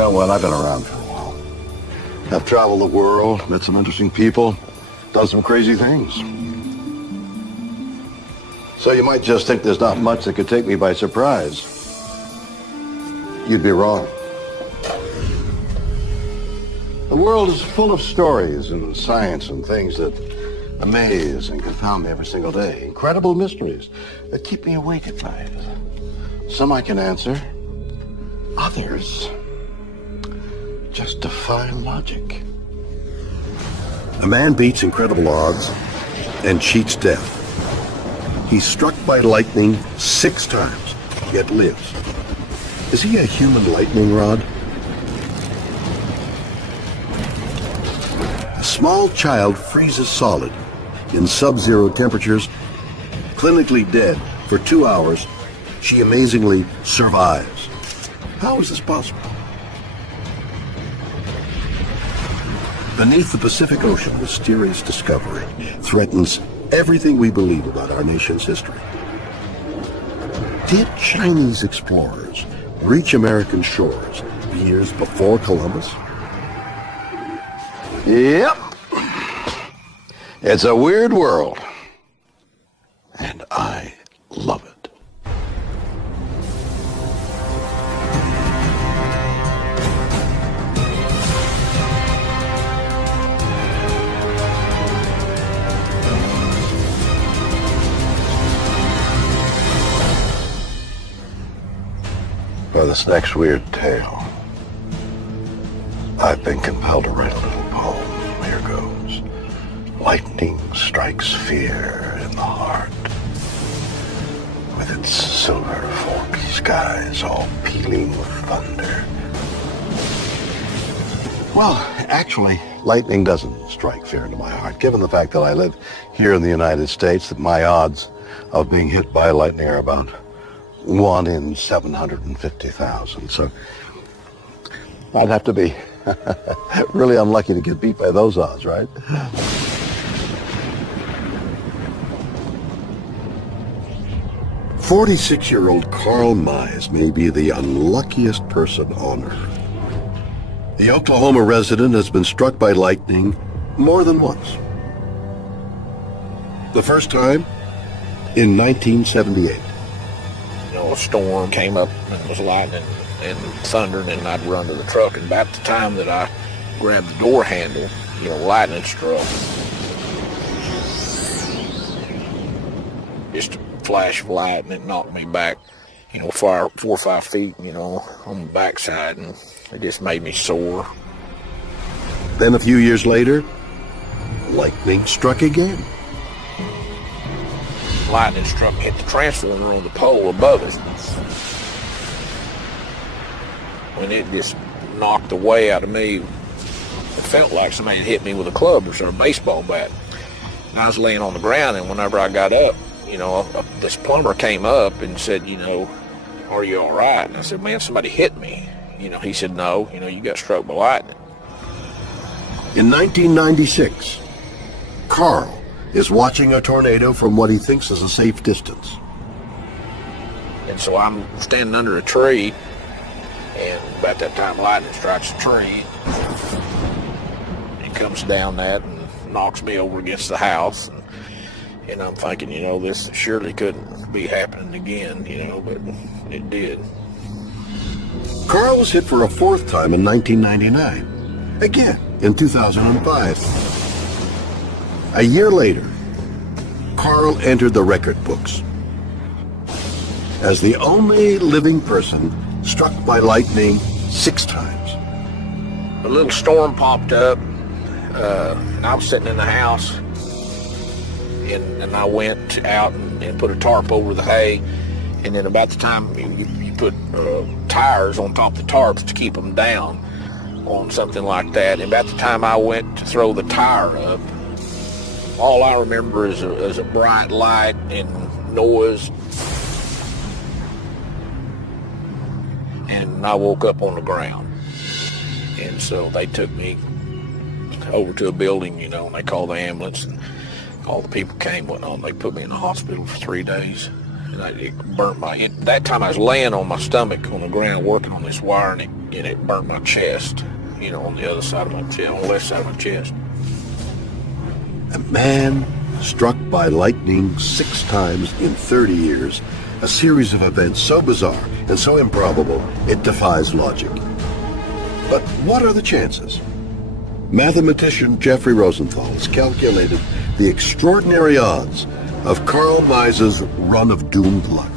know what? I've been around for a while. I've traveled the world, met some interesting people, done some crazy things. So you might just think there's not much that could take me by surprise. You'd be wrong. The world is full of stories and science and things that amaze and confound me every single day. Incredible mysteries that keep me awake at night. Some I can answer. Others just defy logic. A man beats incredible odds and cheats death. He's struck by lightning 6 times, yet lives. Is he a human lightning rod? A small child freezes solid in sub-zero temperatures, clinically dead for 2 hours. She amazingly survives. How is this possible? Beneath the Pacific Ocean, a mysterious discovery threatens everything we believe about our nation's history. Did Chinese explorers reach American shores years before Columbus? Yep. It's a weird world, and I love it. For this next weird tale, I've been compelled to write a little poem. Here goes. Lightning strikes fear in the heart. With its silver forked skies all pealing with thunder. Well, actually, lightning doesn't strike fear into my heart. Given the fact that I live here in the United States, that my odds of being hit by lightning are about 1 in 750,000. So I'd have to be really unlucky to get beat by those odds, right? 46-year-old Carl Mize may be the unluckiest person on Earth. The Oklahoma resident has been struck by lightning more than once. The first time in 1978. A storm came up and it was lightning and thunder, and I'd run to the truck, and about the time that I grabbed the door handle, lightning struck. Just a flash of light, and it knocked me back, 4 or 5 feet, on the backside, and it just made me sore. Then a few years later, lightning struck again. Lightning struck, hit the transformer on the pole above us. When it just knocked the way out of me, it felt like somebody had hit me with a club or a baseball bat. And I was laying on the ground, and whenever I got up, this plumber came up and said, are you all right? And I said, man, somebody hit me. He said, no, you got struck by lightning. In 1996, Carl is watching a tornado from what he thinks is a safe distance. And so I'm standing under a tree, and about that time lightning strikes a tree. It comes down that and knocks me over against the house. And I'm thinking, this surely couldn't be happening again, but it did. Carl was hit for a 4th time in 1999. Again in 2005. A year later, Carl entered the record books as the only living person struck by lightning 6 times. A little storm popped up, and I was sitting in the house, and I went out and put a tarp over the hay, and then about the time you put tires on top of the tarps to keep them down on something like that, and about the time I went to throw the tire up, all I remember is a bright light and noise, and I woke up on the ground. And so they took me over to a building, and they called the ambulance, and all the people came, went on. They put me in the hospital for 3 days, And it burnt that time I was laying on my stomach on the ground working on this wire, and it burnt my chest, you know, on the other side of my chest, on the left side of my chest. A man struck by lightning 6 times in 30 years, a series of events so bizarre and so improbable it defies logic. But what are the chances? Mathematician Jeffrey Rosenthal has calculated the extraordinary odds of Carl Mise's run of doomed luck.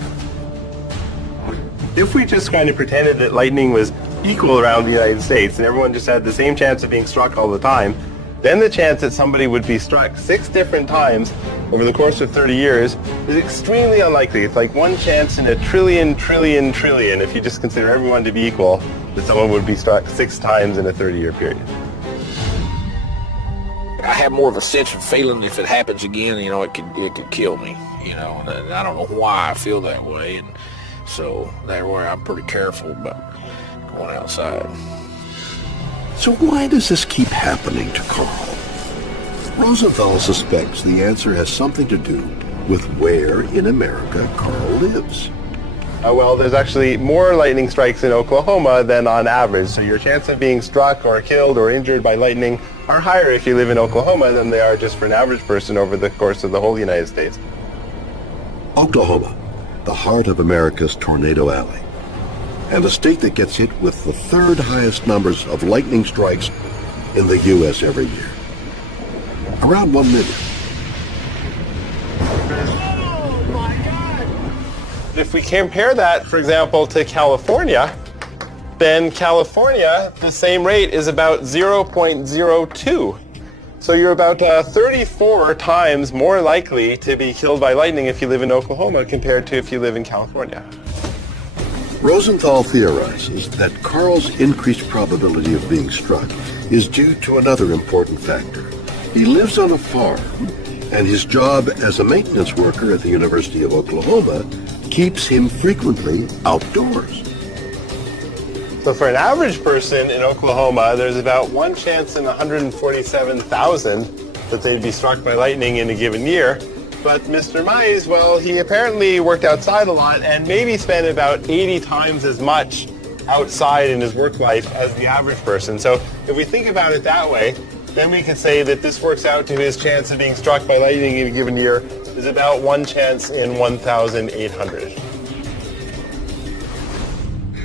If we just kind of pretended that lightning was equal around the United States and everyone just had the same chance of being struck all the time, then the chance that somebody would be struck 6 different times over the course of 30 years is extremely unlikely. It's like 1 chance in a trillion, if you just consider everyone to be equal, that someone would be struck 6 times in a 30-year period. I have more of a sense of feeling if it happens again, you know, it could kill me, you know, and I don't know why I feel that way, and so that's where I'm pretty careful about going outside. So why does this keep happening to Carl? Rosenthal suspects the answer has something to do with where in America Carl lives. Well, there's actually more lightning strikes in Oklahoma than on average, so your chance of being struck or killed or injured by lightning are higher if you live in Oklahoma than they are just for an average person over the course of the whole United States. Oklahoma, the heart of America's Tornado Alley, and a state that gets hit with the 3rd highest numbers of lightning strikes in the U.S. every year. Around 1 million. Oh my God! If we compare that, for example, to California, then California, the same rate is about 0.02. So you're about 34 times more likely to be killed by lightning if you live in Oklahoma compared to if you live in California. Rosenthal theorizes that Carl's increased probability of being struck is due to another important factor. He lives on a farm, and his job as a maintenance worker at the University of Oklahoma keeps him frequently outdoors. So for an average person in Oklahoma, there's about 1 chance in 147,000 that they'd be struck by lightning in a given year. But Mr. Mise, well, he apparently worked outside a lot and maybe spent about 80 times as much outside in his work life as the average person. So if we think about it that way, then we could say that this works out to his chance of being struck by lightning in a given year is about 1 chance in 1,800.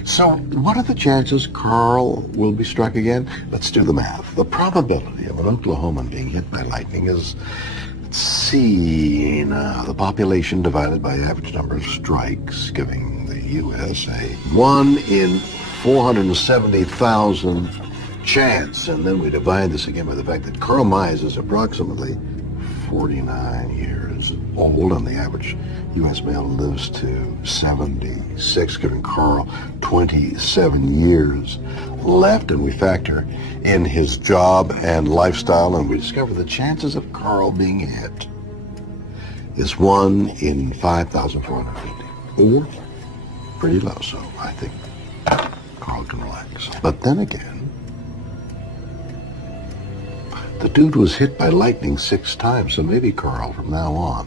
So what are the chances Carl will be struck again? Let's do the math. The probability of an Oklahoman being hit by lightning is, let's see, the population divided by average number of strikes, giving the U.S. a 1 in 470,000 chance. And then we divide this again by the fact that Carl Mise is approximately 49 years old, and the average U.S. male lives to 76, giving Carl 27 years left. And we factor in his job and lifestyle, and we discover the chances of Carl being hit is 1 in 5,450, or pretty low. So I think Carl can relax. But then again, the dude was hit by lightning 6 times, so maybe Carl, from now on,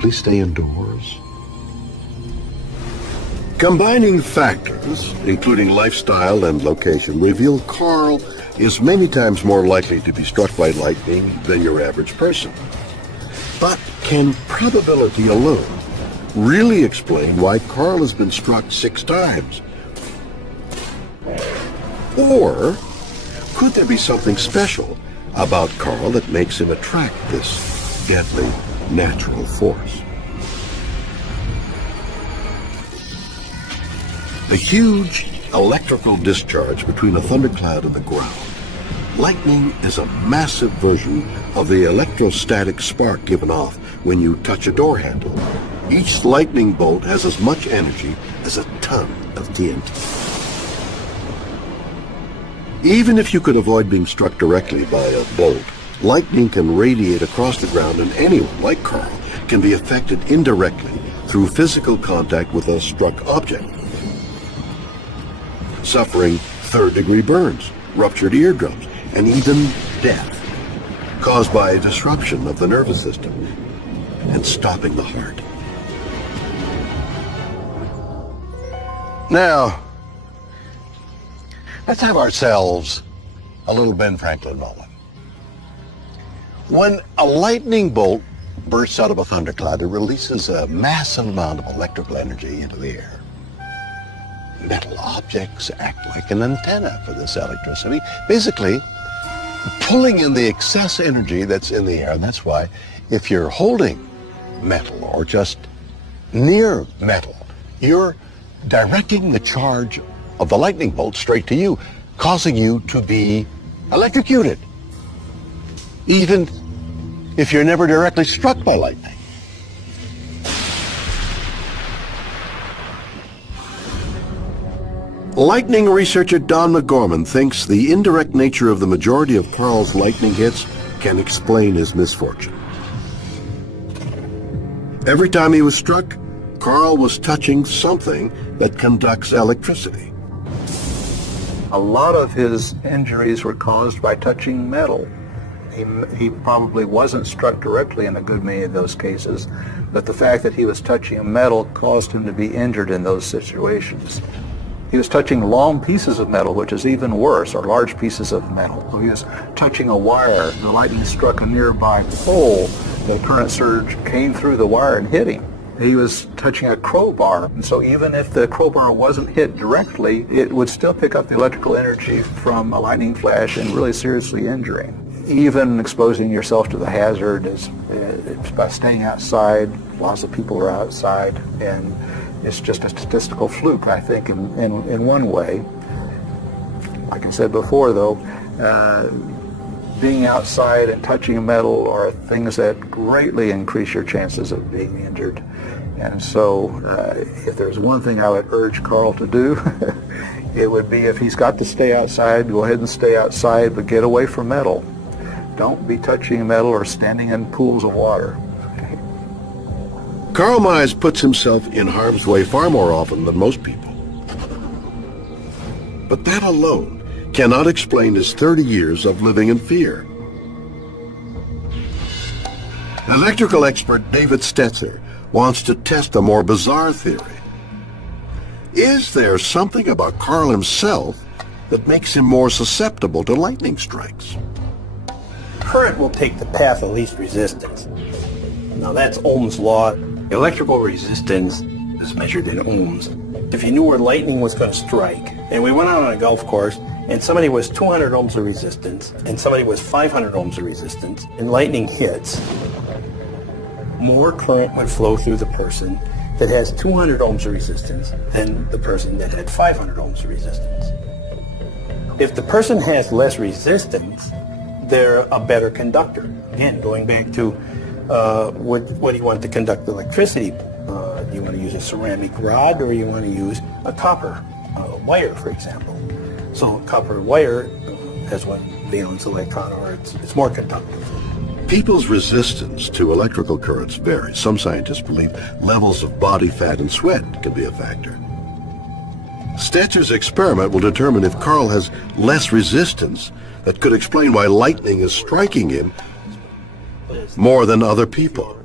please stay indoors. Combining factors, including lifestyle and location, reveal Carl is many times more likely to be struck by lightning than your average person. But can probability alone really explain why Carl has been struck 6 times? Or could there be something special about Carl that makes him attract this deadly natural force? The huge electrical discharge between a thundercloud and the ground. Lightning is a massive version of the electrostatic spark given off when you touch a door handle. Each lightning bolt has as much energy as a ton of TNT. Even if you could avoid being struck directly by a bolt, lightning can radiate across the ground, and anyone, like Carl, can be affected indirectly through physical contact with a struck object, suffering third-degree burns, ruptured eardrums, and even death caused by a disruption of the nervous system. and stopping the heart. Now, let's have ourselves a little Ben Franklin moment. When a lightning bolt bursts out of a thundercloud, it releases a massive amount of electrical energy into the air. Metal objects act like an antenna for this electricity, basically pulling in the excess energy that's in the air. And that's why if you're holding metal or just near metal, you're directing the charge of the lightning bolt straight to you, causing you to be electrocuted, even if you're never directly struck by lightning. Lightning researcher Don McGorman thinks the indirect nature of the majority of Carl's lightning hits can explain his misfortune. Every time he was struck, Carl was touching something that conducts electricity. A lot of his injuries were caused by touching metal. He probably wasn't struck directly in a good many of those cases, but the fact that he was touching metal caused him to be injured in those situations. He was touching long pieces of metal, which is even worse, or large pieces of metal. So he was touching a wire. The lightning struck a nearby pole. The current surge came through the wire and hit him. He was touching a crowbar, and so even if the crowbar wasn't hit directly, it would still pick up the electrical energy from a lightning flash and really seriously injure him. Even exposing yourself to the hazard is by staying outside. Lots of people are outside, and it's just a statistical fluke, I think, in one way. Like I said before, though, being outside and touching metal are things that greatly increase your chances of being injured. And so if there's one thing I would urge Carl to do, it would be, if he's got to stay outside, go ahead and stay outside, but get away from metal. Don't be touching metal or standing in pools of water. Carl Mize puts himself in harm's way far more often than most people. But that alone cannot explain his 30 years of living in fear. Electrical expert David Stetzer wants to test a more bizarre theory. Is there something about Carl himself that makes him more susceptible to lightning strikes? Current will take the path of least resistance. Now that's Ohm's law. Electrical resistance is measured in ohms. If you knew where lightning was going to strike, and we went out on a golf course, and somebody was 200 ohms of resistance, and somebody was 500 ohms of resistance, and lightning hits, more current would flow through the person that has 200 ohms of resistance than the person that had 500 ohms of resistance. If the person has less resistance, they're a better conductor. Again, going back to what do you want to conduct electricity? Do you want to use a ceramic rod, or you want to use a copper wire, for example? So copper wire has one valence electron, or it's more conductive. People's resistance to electrical currents varies. Some scientists believe levels of body fat and sweat can be a factor. Stetzer's experiment will determine if Carl has less resistance that could explain why lightning is striking him more than other people.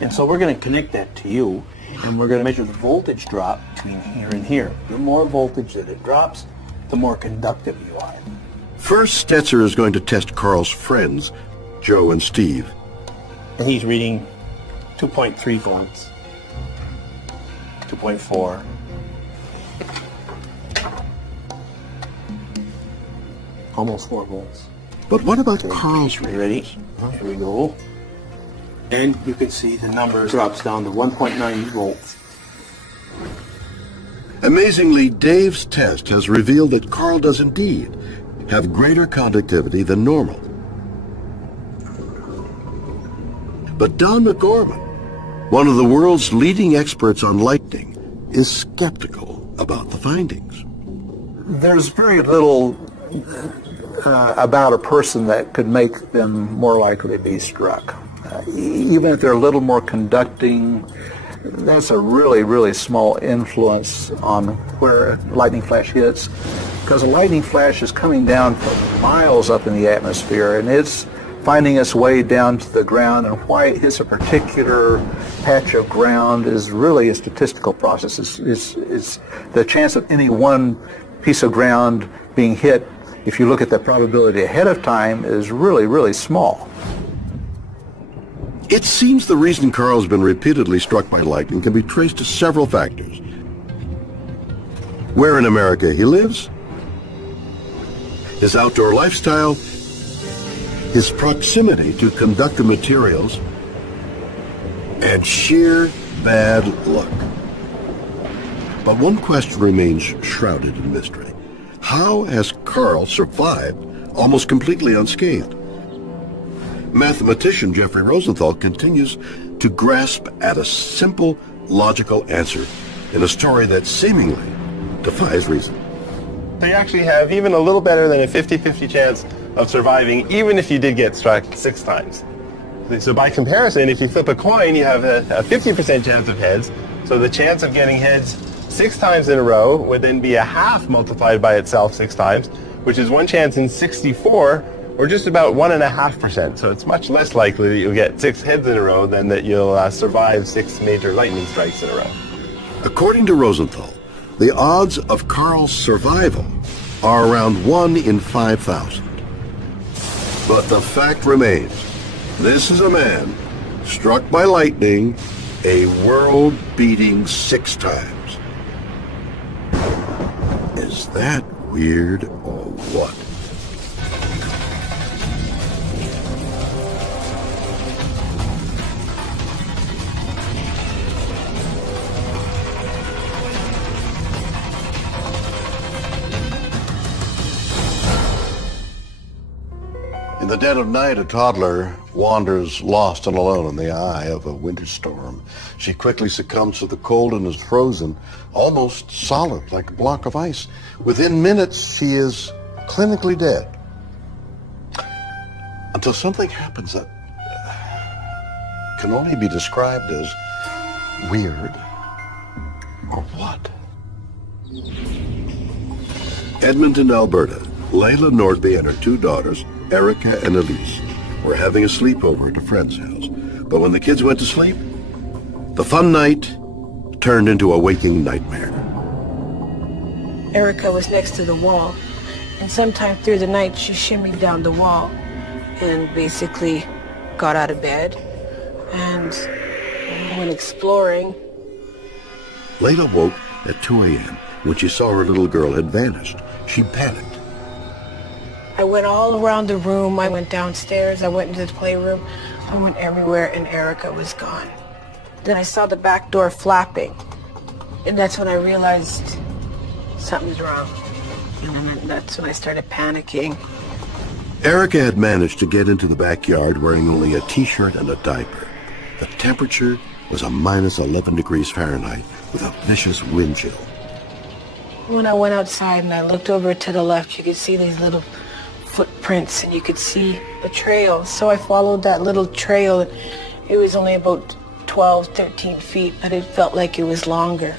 And so we're going to connect that to you, and we're going to measure the voltage drop between here and here. The more voltage that it drops, the more conductive you are. First, Stetzer is going to test Carl's friends, Joe and Steve. And he's reading 2.3 volts, 2.4. Almost 4 volts. But what about Carl's readings? Ready? Here we go. And you can see the numbers drops down to 1.9 volts. Amazingly, Dave's test has revealed that Carl does indeed have greater conductivity than normal. But Don McGorman, one of the world's leading experts on lightning, is skeptical about the findings. There's very little about a person that could make them more likely to be struck. Even if they're a little more conducting, that's a really, really small influence on where a lightning flash hits, because a lightning flash is coming down from miles up in the atmosphere, and it's finding its way down to the ground, and why it's a particular patch of ground is really a statistical process. It's the chance of any one piece of ground being hit, if you look at the probability ahead of time, is really, really small. It seems the reason Carl's been repeatedly struck by lightning can be traced to several factors. Where in America he lives, his outdoor lifestyle, his proximity to conductive materials, and sheer bad luck. But one question remains shrouded in mystery. How has Carl survived almost completely unscathed? Mathematician Jeffrey Rosenthal continues to grasp at a simple, logical answer in a story that seemingly defies reason. So you actually have even a little better than a 50-50 chance of surviving, even if you did get struck 6 times. So by comparison, if you flip a coin, you have a 50% chance of heads. So the chance of getting heads 6 times in a row would then be a half multiplied by itself 6 times, which is 1 chance in 64, or just about 1.5%. So it's much less likely that you'll get 6 heads in a row than that you'll survive 6 major lightning strikes in a row. According to Rosenthal, the odds of Carl's survival are around 1 in 5,000. But the fact remains, this is a man struck by lightning a world-beating 6 times. Is that weird or what? In the dead of night, a toddler wanders lost and alone in the eye of a winter storm. She quickly succumbs to the cold and is frozen, almost solid, like a block of ice. Within minutes, she is clinically dead. Until something happens that can only be described as weird or what? Edmonton, Alberta. Layla Nordby and her 2 daughters, Erica and Elise, were having a sleepover at a friend's house. But when the kids went to sleep, the fun night turned into a waking nightmare. Erica was next to the wall, and sometime through the night she shimmied down the wall and basically got out of bed and went exploring. Layla woke at 2 a.m. when she saw her little girl had vanished. She panicked. I went all around the room. I went downstairs. I went into the playroom. I went everywhere, and Erica was gone. Then I saw the back door flapping, and that's when I realized something's wrong. And that's when I started panicking. Erica had managed to get into the backyard wearing only a t-shirt and a diaper. The temperature was a minus 11 degrees Fahrenheit with a vicious wind chill. When I went outside and I looked over to the left, you could see these little footprints and you could see a trail. So I followed that little trail. It was only about 12, 13 feet, but it felt like it was longer.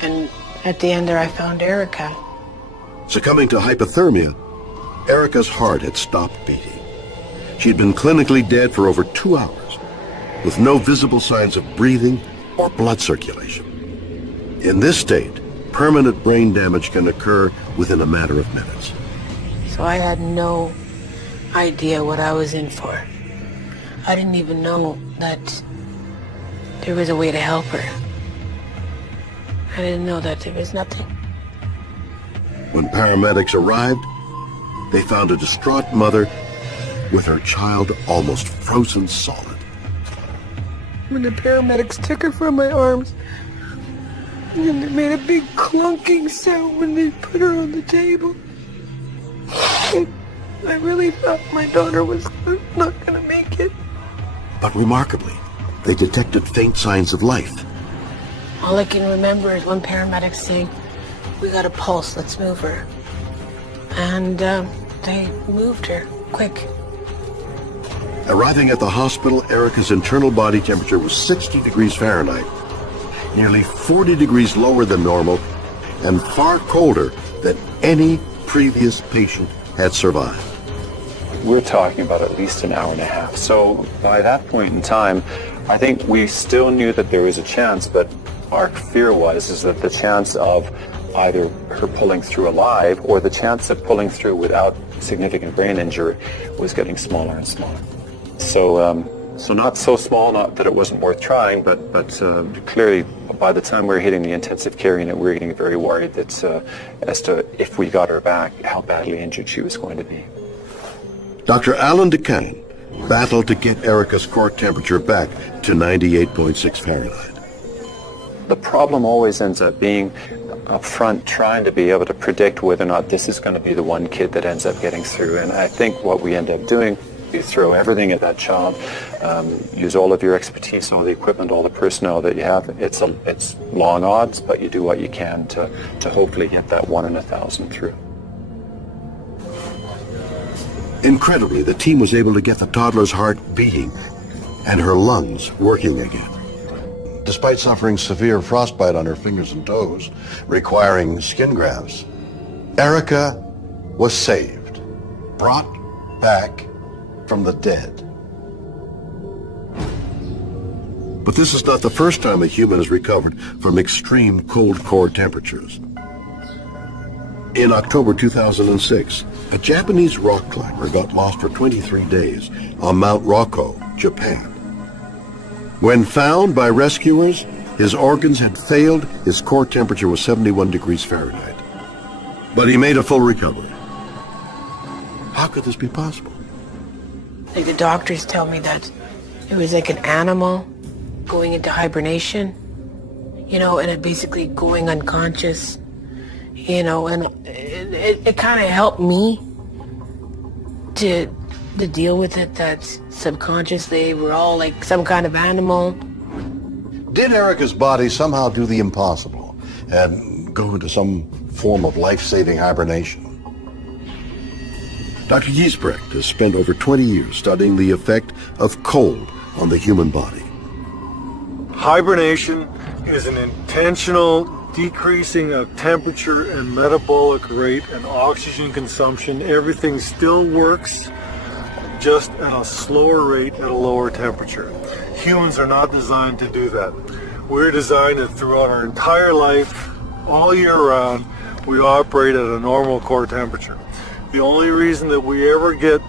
And at the end there I found Erica. Succumbing to hypothermia, Erica's heart had stopped beating. She had been clinically dead for over 2 hours, with no visible signs of breathing or blood circulation. In this state, permanent brain damage can occur within a matter of minutes. So I had no idea what I was in for. I didn't even know that there was a way to help her. I didn't know that there was nothing. When paramedics arrived, they found a distraught mother with her child almost frozen solid. When the paramedics took her from my arms, and they made a big clunking sound when they put her on the table. I really thought my daughter was not going to make it. But remarkably, they detected faint signs of life. All I can remember is one paramedic saying, "We got a pulse, let's move her." And they moved her quick. Arriving at the hospital, Erica's internal body temperature was 60 degrees Fahrenheit, nearly 40 degrees lower than normal, and far colder than any previous patient had survived. we're talking about at least an hour and a half. So by that point in time, I think we still knew that there was a chance, but our fear is that the chance of either her pulling through alive or the chance of pulling through without significant brain injury was getting smaller and smaller. So not so small, not that it wasn't worth trying, but clearly by the time we were hitting the intensive care unit, we were getting very worried that as to if we got her back, how badly injured she was going to be. Dr. Alan DeCane battled to get Erica's core temperature back to 98.6 Fahrenheit. The problem always ends up being up front trying to be able to predict whether or not this is going to be the one kid that ends up getting through. And I think what we end up doing, you throw everything at that child, use all of your expertise, all the equipment, all the personnel that you have. It's long odds, but you do what you can to hopefully get that 1 in 1,000 through. Incredibly, the team was able to get the toddler's heart beating and her lungs working again. Despite suffering severe frostbite on her fingers and toes, requiring skin grafts, Erica was saved, brought back from the dead. But this is not the first time a human has recovered from extreme cold core temperatures. In October 2006, a Japanese rock climber got lost for 23 days on Mount Rokko, Japan. When found by rescuers, his organs had failed, his core temperature was 71 degrees Fahrenheit. But he made a full recovery. How could this be possible? Like the doctors tell me that it was like an animal going into hibernation, you know, and it basically going unconscious, you know, and it kind of helped me to deal with it, that subconsciously we're all like some kind of animal. Did Erica's body somehow do the impossible and go into some form of life-saving hibernation? Dr. Giesbrecht has spent over 20 years studying the effect of cold on the human body. Hibernation is an intentional decreasing of temperature and metabolic rate and oxygen consumption. Everything still works, just at a slower rate at a lower temperature. Humans are not designed to do that. We're designed that throughout our entire life, all year round, we operate at a normal core temperature. The only reason that we ever get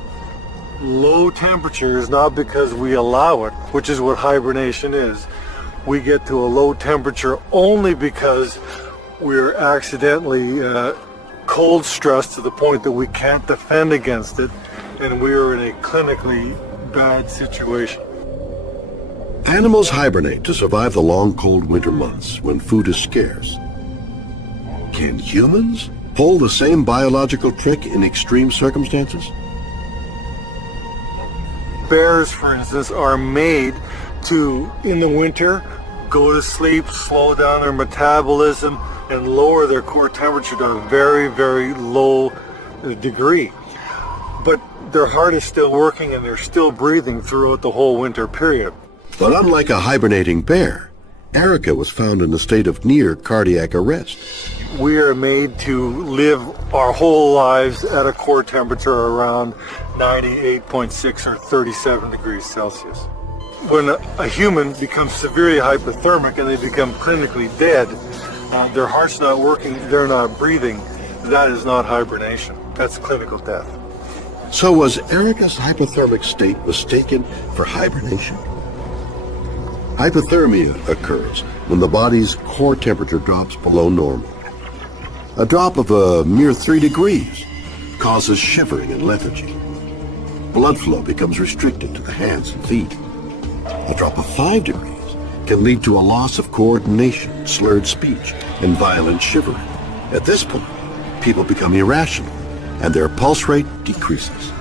low temperature is not because we allow it, which is what hibernation is. We get to a low temperature only because we're accidentally cold stressed to the point that we can't defend against it, and we are in a clinically bad situation. Animals hibernate to survive the long, cold winter months when food is scarce. Can humans pull the same biological trick in extreme circumstances? Bears, for instance, are made to, in the winter, go to sleep, slow down their metabolism, and lower their core temperature to a very, very low degree. But their heart is still working and they're still breathing throughout the whole winter period. But unlike a hibernating bear, Erica was found in a state of near cardiac arrest. We are made to live our whole lives at a core temperature around 98.6 or 37 degrees Celsius. When a human becomes severely hypothermic and they become clinically dead, their heart's not working, they're not breathing, that is not hibernation. That's clinical death. So was Erica's hypothermic state mistaken for hibernation? Hypothermia occurs when the body's core temperature drops below normal. A drop of a mere 3 degrees causes shivering and lethargy. Blood flow becomes restricted to the hands and feet. A drop of 5 degrees can lead to a loss of coordination, slurred speech, and violent shivering. At this point, people become irrational and their pulse rate decreases.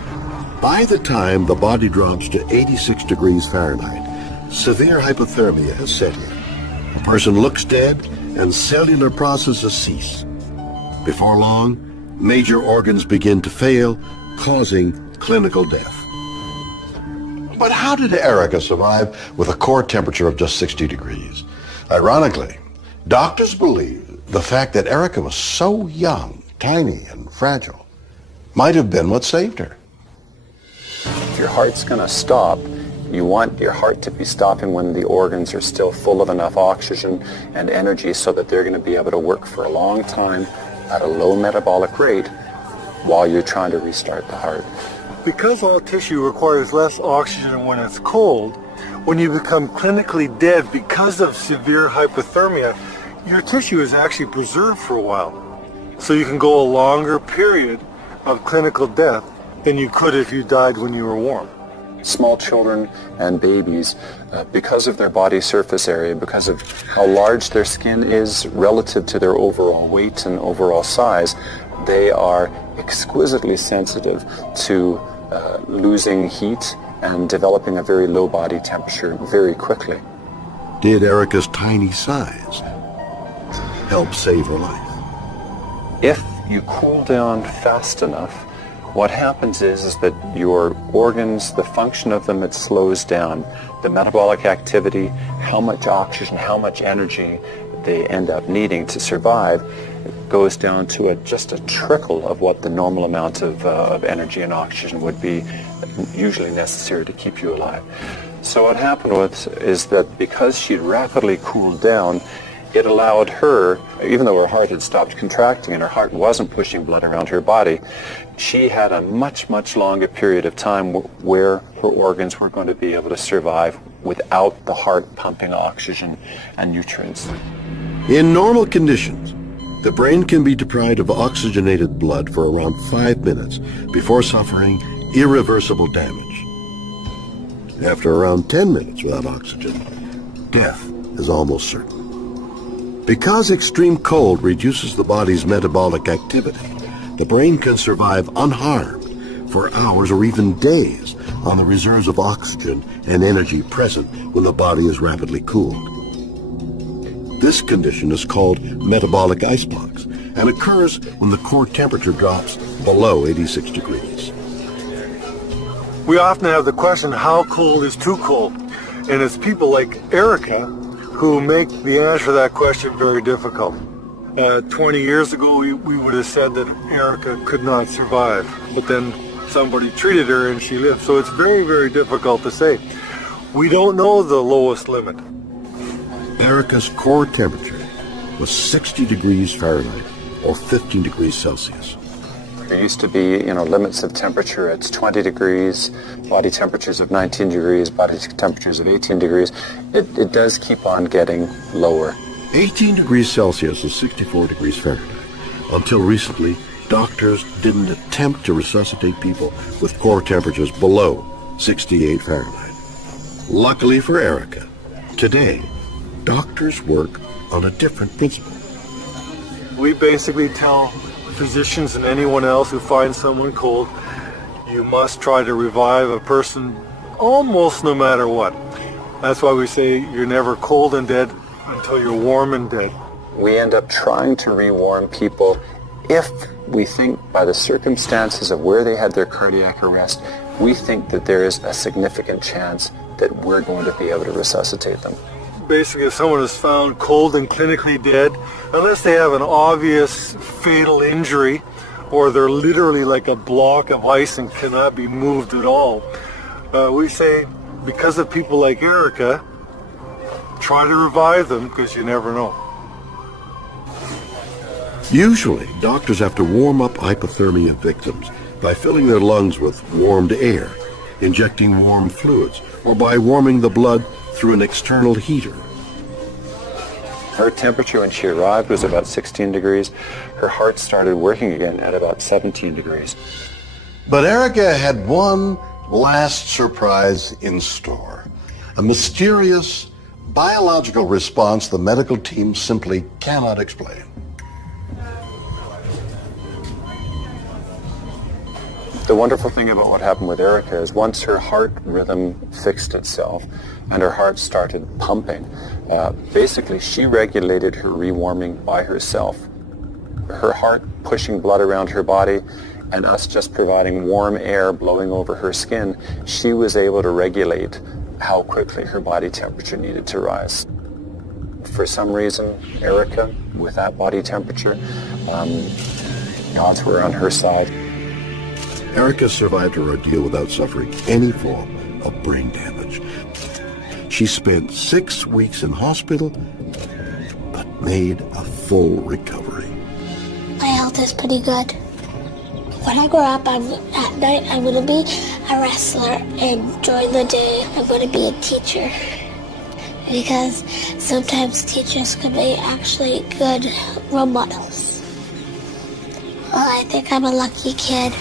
By the time the body drops to 86 degrees Fahrenheit, severe hypothermia has set in. A person looks dead and cellular processes cease. Before long, major organs begin to fail, causing clinical death. But how did Erica survive with a core temperature of just 60 degrees? Ironically, doctors believe the fact that Erica was so young, tiny, and fragile might have been what saved her. if your heart's going to stop, you want your heart to be stopping when the organs are still full of enough oxygen and energy so that they're going to be able to work for a long time at a low metabolic rate while you're trying to restart the heart. Because all tissue requires less oxygen when it's cold, when you become clinically dead because of severe hypothermia, your tissue is actually preserved for a while. So you can go a longer period of clinical death than you could if you died when you were warm. Small children and babies, because of their body surface area, because of how large their skin is relative to their overall weight and overall size, they are exquisitely sensitive to losing heat and developing a very low body temperature very quickly. Did Erica's tiny size help save her life? If you cool down fast enough, what happens is that your organs, the function of them, it slows down. The metabolic activity, how much oxygen, how much energy they end up needing to survive, goes down to just a trickle of what the normal amount of energy and oxygen would be usually necessary to keep you alive. So what happened is that because she'd rapidly cooled down, it allowed her, even though her heart had stopped contracting and her heart wasn't pushing blood around her body, she had a much, much longer period of time where her organs were going to be able to survive without the heart pumping oxygen and nutrients. In normal conditions, the brain can be deprived of oxygenated blood for around 5 minutes before suffering irreversible damage. After around 10 minutes without oxygen, death is almost certain. Because extreme cold reduces the body's metabolic activity, the brain can survive unharmed for hours or even days on the reserves of oxygen and energy present when the body is rapidly cooled. This condition is called metabolic icebox and occurs when the core temperature drops below 86 degrees. We often have the question, how cold is too cold? And it's people like Erica who make the answer to that question very difficult. 20 years ago, we would have said that Erica could not survive, but then somebody treated her and she lived. So it's very, very difficult to say. We don't know the lowest limit. Erica's core temperature was 60 degrees Fahrenheit or 15 degrees Celsius. There used to be, limits of temperature. It's 20 degrees, body temperatures of 19 degrees, body temperatures of 18 degrees. It does keep on getting lower. 18 degrees Celsius is 64 degrees Fahrenheit. Until recently, doctors didn't attempt to resuscitate people with core temperatures below 68 Fahrenheit. Luckily for Erica, today, doctors work on a different principle. We basically tell physicians and anyone else who finds someone cold, you must try to revive a person almost no matter what. That's why we say you're never cold and dead until you're warm and dead. We end up trying to rewarm people if we think by the circumstances of where they had their cardiac arrest, we think that there is a significant chance that we're going to be able to resuscitate them. Basically, if someone is found cold and clinically dead, unless they have an obvious fatal injury or they're literally like a block of ice and cannot be moved at all, we say, because of people like Erica, try to revive them because you never know. Usually, doctors have to warm up hypothermia victims by filling their lungs with warmed air, injecting warm fluids, or by warming the blood through an external heater. Her temperature when she arrived was about 16 degrees. Her heart started working again at about 17 degrees. But Erica had one last surprise in store. A mysterious biological response the medical team simply cannot explain. The wonderful thing about what happened with Erica is once her heart rhythm fixed itself and her heart started pumping, basically she regulated her rewarming by herself. Her heart pushing blood around her body and us just providing warm air blowing over her skin, she was able to regulate how quickly her body temperature needed to rise. For some reason, Erica, with that body temperature, odds were on her side. Erica survived her ordeal without suffering any form of brain damage. She spent 6 weeks in hospital, but made a full recovery. My health is pretty good. When I grow up, at night, I'm going to be a wrestler, and during the day, I'm going to be a teacher. Because sometimes teachers can be actually good role models. Well, I think I'm a lucky kid.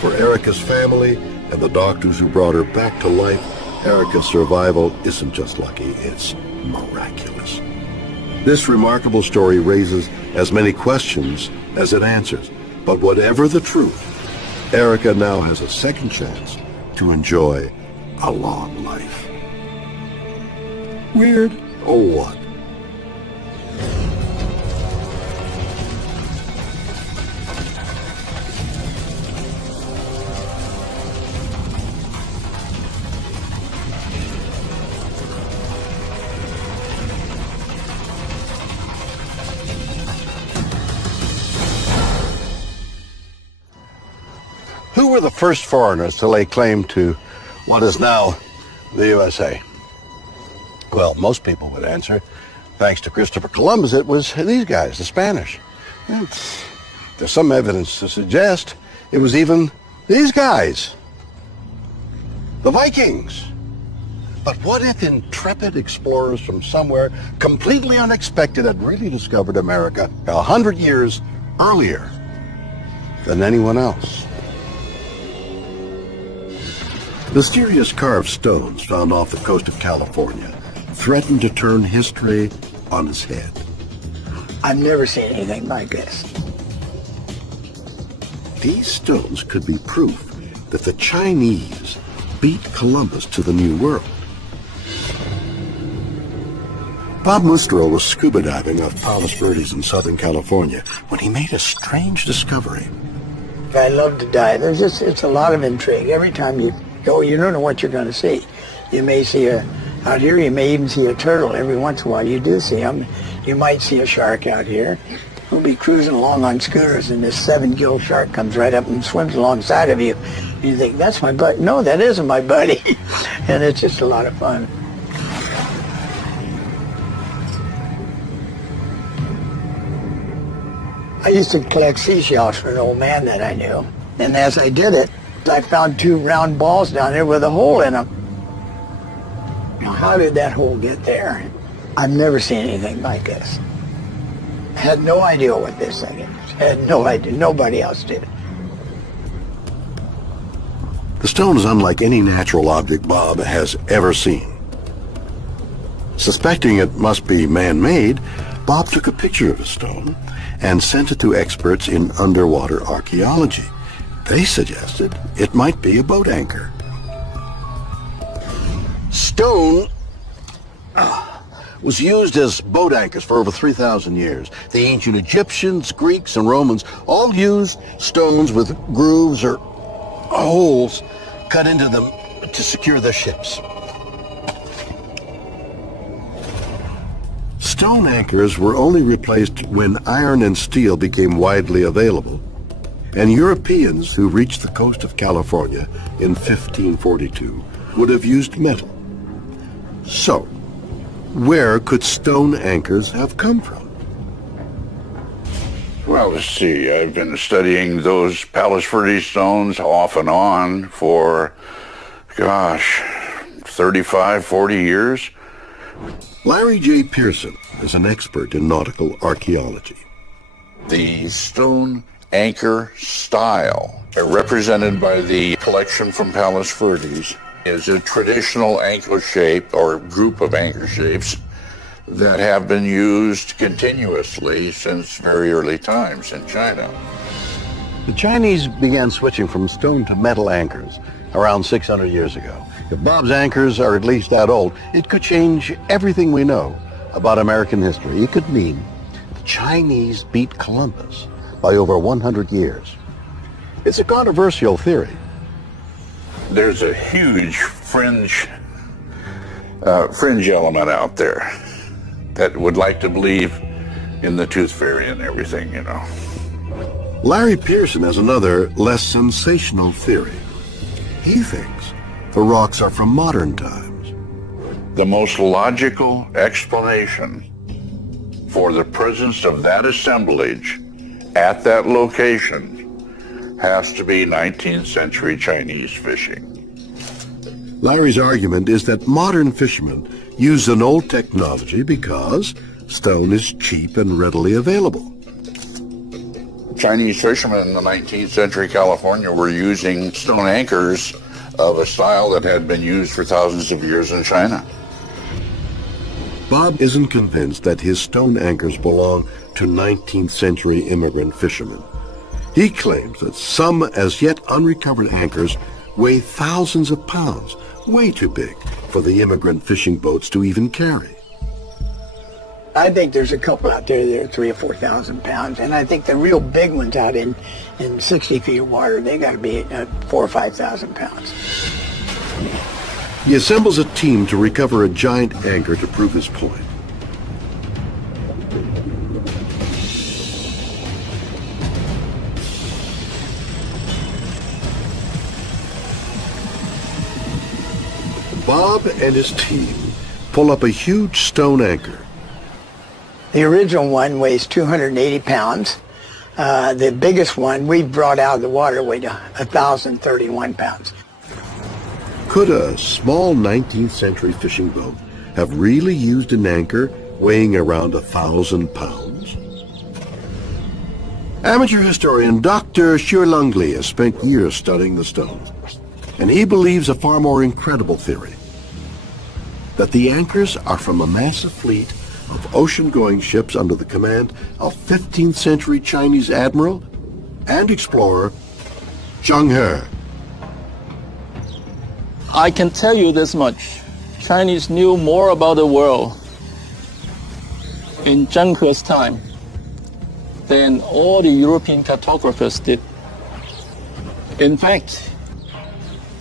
For Erica's family and the doctors who brought her back to life, Erica's survival isn't just lucky, it's miraculous. This remarkable story raises as many questions as it answers. But whatever the truth, Erica now has a second chance to enjoy a long life. Weird or what? Who were the first foreigners to lay claim to what is now the USA? Well, most people would answer, thanks to Christopher Columbus, it was these guys, the Spanish. Yeah. There's some evidence to suggest it was even these guys, the Vikings. But what if intrepid explorers from somewhere completely unexpected had really discovered America 100 years earlier than anyone else? Mysterious carved stones found off the coast of California threatened to turn history on its head. I've never seen anything like this. These stones could be proof that the Chinese beat Columbus to the New World. Bob Musterl was scuba diving off Palos Verdes in Southern California when he made a strange discovery. I love to dive. It's a lot of intrigue. Every time you go, you don't know what you're going to see. You may see out here, you may even see a turtle. Every once in a while you do see them. You might see a shark out here. We'll be cruising along on scooters and this 7-gill shark comes right up and swims alongside of you. You think, that's my buddy. No, that isn't my buddy. And it's just a lot of fun. I used to collect seashells for an old man that I knew. And as I did it, I found 2 round balls down there with a hole in them. Now, how did that hole get there? I've never seen anything like this. Had no idea what this thing is. Had no idea. Nobody else did. The stone is unlike any natural object Bob has ever seen. Suspecting it must be man-made, Bob took a picture of the stone and sent it to experts in underwater archaeology. They suggested it might be a boat anchor. Stone was used as boat anchors for over 3,000 years. The ancient Egyptians, Greeks, and Romans all used stones with grooves or holes cut into them to secure their ships. Stone anchors were only replaced when iron and steel became widely available, and Europeans who reached the coast of California in 1542 would have used metal. So, where could stone anchors have come from? Well, let's see. I've been studying those Palos Verdes stones off and on for, 35, 40 years. Larry J. Pearson is an expert in nautical archaeology. The stone anchor style, represented by the collection from Palos Verdes, is a traditional anchor shape or group of anchor shapes that have been used continuously since very early times in China. The Chinese began switching from stone to metal anchors around 600 years ago. If Bob's anchors are at least that old, it could change everything we know about American history. It could mean the Chinese beat Columbus by over 100 years. It's a controversial theory. There's a huge fringe element out there that would like to believe in the tooth fairy and everything, you know. Larry Pearson has another, less sensational theory. He thinks the rocks are from modern times. The most logical explanation for the presence of that assemblage at that location has to be 19th century Chinese fishing. Larry's argument is that modern fishermen use an old technology because stone is cheap and readily available. Chinese fishermen in the 19th century California were using stone anchors of a style that had been used for thousands of years in China. Bob isn't convinced that his stone anchors belong to 19th century immigrant fishermen. He claims that some as yet unrecovered anchors weigh thousands of pounds, way too big for the immigrant fishing boats to even carry. I think there's a couple out there that are 3,000 or 4,000 pounds, and I think the real big ones out in 60 feet of water, they got to be 4,000 or 5,000 pounds. He assembles a team to recover a giant anchor to prove his point. Bob and his team pull up a huge stone anchor. The original one weighs 280 pounds. The biggest one we brought out of the water weighed 1,031 pounds. Could a small 19th century fishing boat have really used an anchor weighing around 1,000 pounds? Amateur historian Dr. Shurlungli has spent years studying the stone, and he believes a far more incredible theory, that the anchors are from a massive fleet of ocean-going ships under the command of 15th century Chinese admiral and explorer Zheng He. I can tell you this much. Chinese knew more about the world in Zheng He's time than all the European cartographers did. In fact,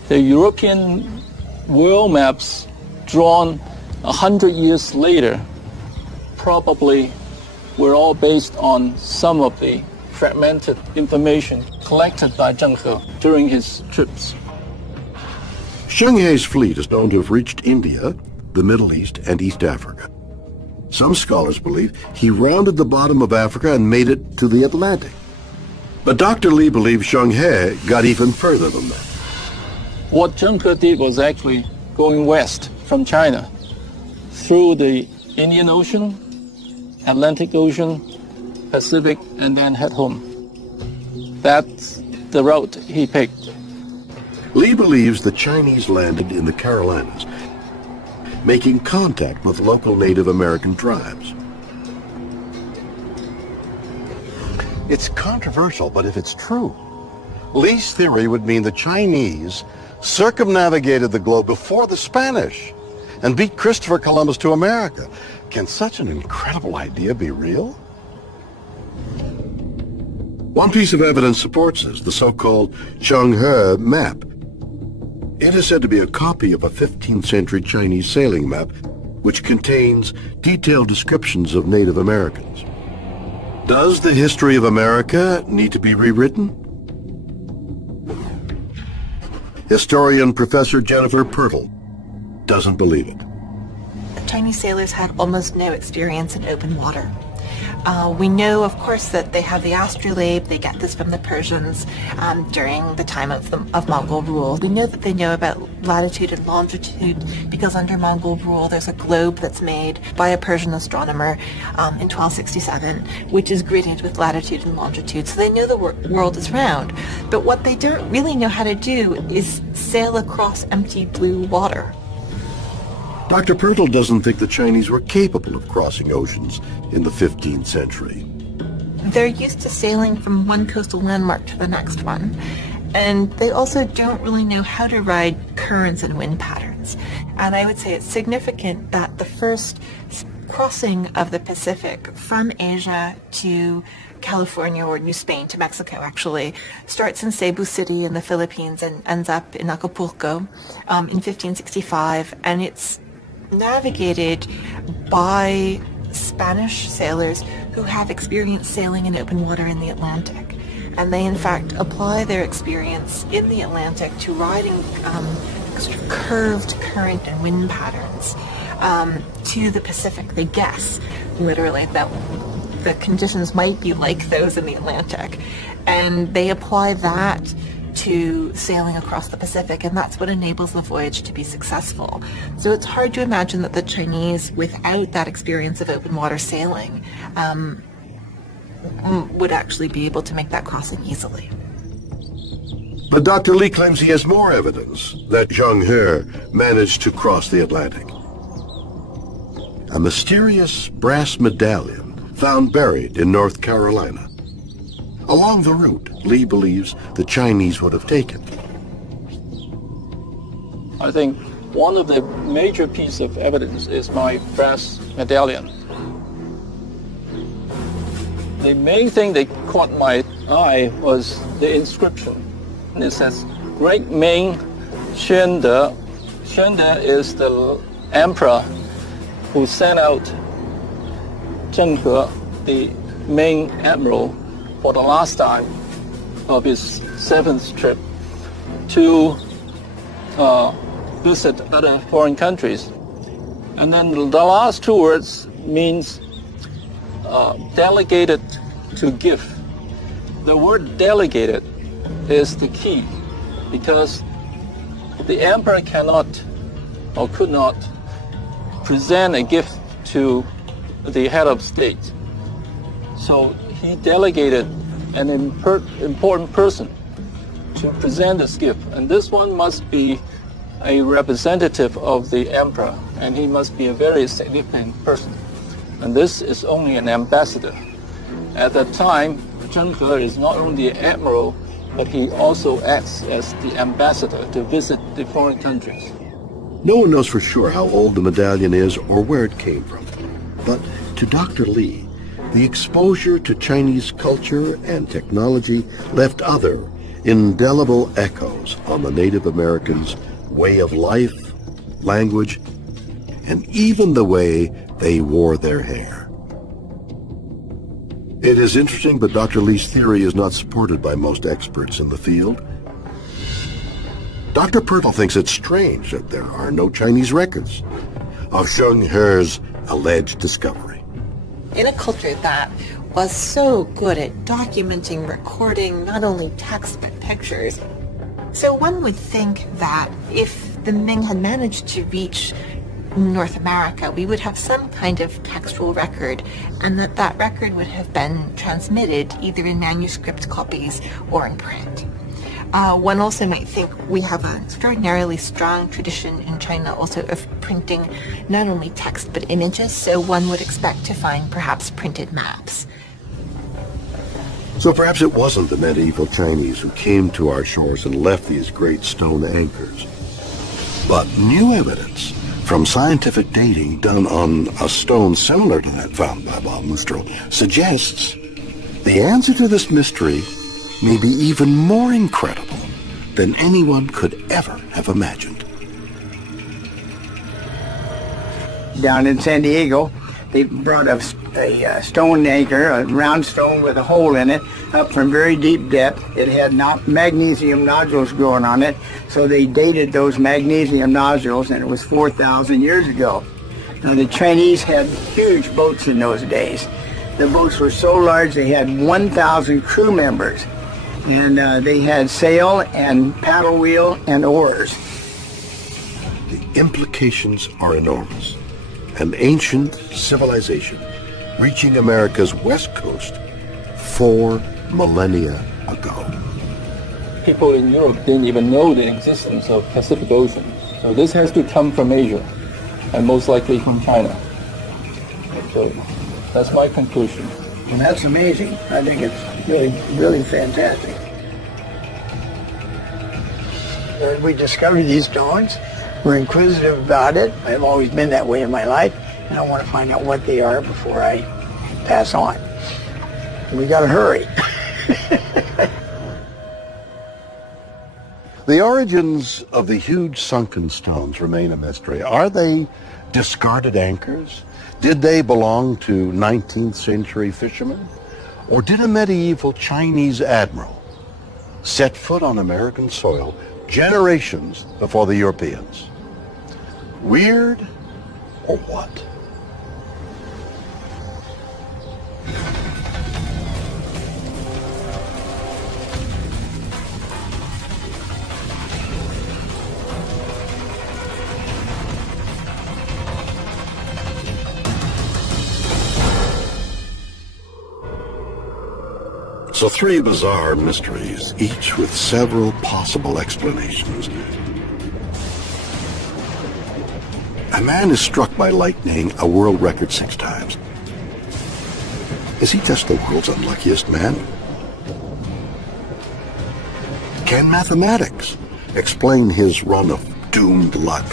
the European world maps drawn 100 years later probably were all based on some of the fragmented information collected by Zheng He during his trips. Zheng He's fleet is known to have reached India, the Middle East, and East Africa. Some scholars believe he rounded the bottom of Africa and made it to the Atlantic. But Dr. Lee believes Zheng He got even further than that. What Zheng He did was actually going west from China through the Indian Ocean, Atlantic Ocean, Pacific, and then head home. That's the route he picked. Lee believes the Chinese landed in the Carolinas, making contact with local Native American tribes. It's controversial, but if it's true, Lee's theory would mean the Chinese circumnavigated the globe before the Spanish and beat Christopher Columbus to America. Can such an incredible idea be real? One piece of evidence supports this, the so-called Zheng He map. It is said to be a copy of a 15th century Chinese sailing map which contains detailed descriptions of Native Americans. Does the history of America need to be rewritten? Historian Professor Jennifer Pirtle doesn't believe it. Chinese sailors had almost no experience in open water. We know, of course, that they have the astrolabe. They get this from the Persians during the time of Mongol rule. We know that they know about latitude and longitude because under Mongol rule there's a globe that's made by a Persian astronomer in 1267, which is gridded with latitude and longitude. So they know the world is round. But what they don't really know how to do is sail across empty blue water. Dr. Pirtle doesn't think the Chinese were capable of crossing oceans in the 15th century. They're used to sailing from one coastal landmark to the next one. And they also don't really know how to ride currents and wind patterns. And I would say it's significant that the first crossing of the Pacific from Asia to California, or New Spain to Mexico actually, starts in Cebu City in the Philippines and ends up in Acapulco in 1565. And it's navigated by Spanish sailors who have experienced sailing in open water in the Atlantic. and they in fact apply their experience in the Atlantic to riding sort of curved current and wind patterns to the Pacific. They guess, literally, that the conditions might be like those in the Atlantic, and they apply that to sailing across the Pacific, and that's what enables the voyage to be successful. So it's hard to imagine that the Chinese, without that experience of open water sailing, would actually be able to make that crossing easily. But Dr. Lee claims he has more evidence that Zheng He managed to cross the Atlantic. A mysterious brass medallion found buried in North Carolina. Along the route Lee believes the Chinese would have taken. I think one of the major pieces of evidence is my brass medallion. The main thing that caught my eye was the inscription. It says, Great Ming Xuande. Xuande is the emperor who sent out Zheng He, the Ming admiral, for the last time of his 7th trip to visit other foreign countries. And then the last two words means delegated to give. The word delegated is the key, because the emperor cannot or could not present a gift to the head of state. So he delegated an important person to present this gift, and this one must be a representative of the emperor, and he must be a very significant person. And this is only an ambassador. At that time, Zheng He is not only the admiral, but he also acts as the ambassador to visit the foreign countries. No one knows for sure how old the medallion is or where it came from. But to Dr. Lee, the exposure to Chinese culture and technology left other, indelible echoes on the Native Americans' way of life, language, and even the way they wore their hair. It is interesting, but Dr. Lee's theory is not supported by most experts in the field. Dr. Pirtle thinks it's strange that there are no Chinese records of Zheng He's alleged discovery. In a culture that was so good at documenting, recording not only text but pictures, so one would think that if the Ming had managed to reach North America, we would have some kind of textual record, and that record would have been transmitted either in manuscript copies or in print. One also might think we have an extraordinarily strong tradition in China also of printing not only text but images, so one would expect to find perhaps printed maps. So perhaps it wasn't the medieval Chinese who came to our shores and left these great stone anchors, but new evidence from scientific dating done on a stone similar to that found by Bob Musterl suggests the answer to this mystery may be even more incredible than anyone could ever have imagined. Down in San Diego, they brought a stone anchor, a round stone with a hole in it, up from very deep depth. It had magnesium nodules growing on it, so they dated those magnesium nodules, and it was 4,000 years ago. Now, the Chinese had huge boats in those days. The boats were so large they had 1,000 crew members, and they had sail and paddle wheel and oars. The implications are enormous. An ancient civilization reaching America's west coast 4 millennia ago. People in Europe didn't even know the existence of Pacific Ocean. So this has to come from Asia, and most likely from China. So that's my conclusion. And that's amazing. I think it's really, really fantastic. We discovered these stones. We're inquisitive about it. I've always been that way in my life, and I want to find out what they are before I pass on. We got to hurry. The origins of the huge sunken stones remain a mystery. Are they discarded anchors? Did they belong to 19th century fishermen? Or did a medieval Chinese admiral set foot on American soil generations before the Europeans? Weird or what? So 3 bizarre mysteries, each with several possible explanations. A man is struck by lightning, a world record 6 times. Is he just the world's unluckiest man? Can mathematics explain his run of doomed luck?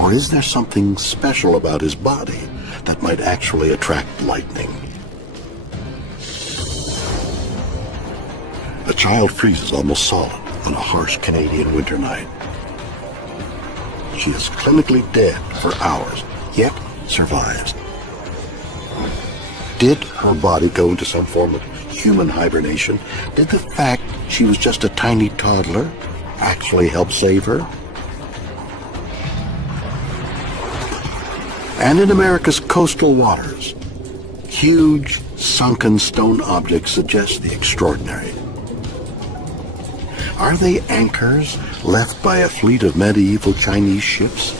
Or is there something special about his body that might actually attract lightning? A child freezes almost solid on a harsh Canadian winter night. She is clinically dead for hours, yet survives. Did her body go into some form of human hibernation? Did the fact she was just a tiny toddler actually help save her? And in America's coastal waters, huge sunken stone objects suggest the extraordinary. Are they anchors left by a fleet of medieval Chinese ships?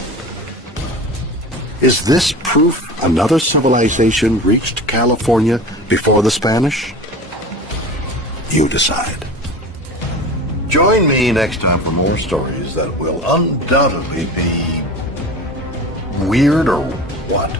Is this proof another civilization reached California before the Spanish? You decide. Join me next time for more stories that will undoubtedly be weird or what?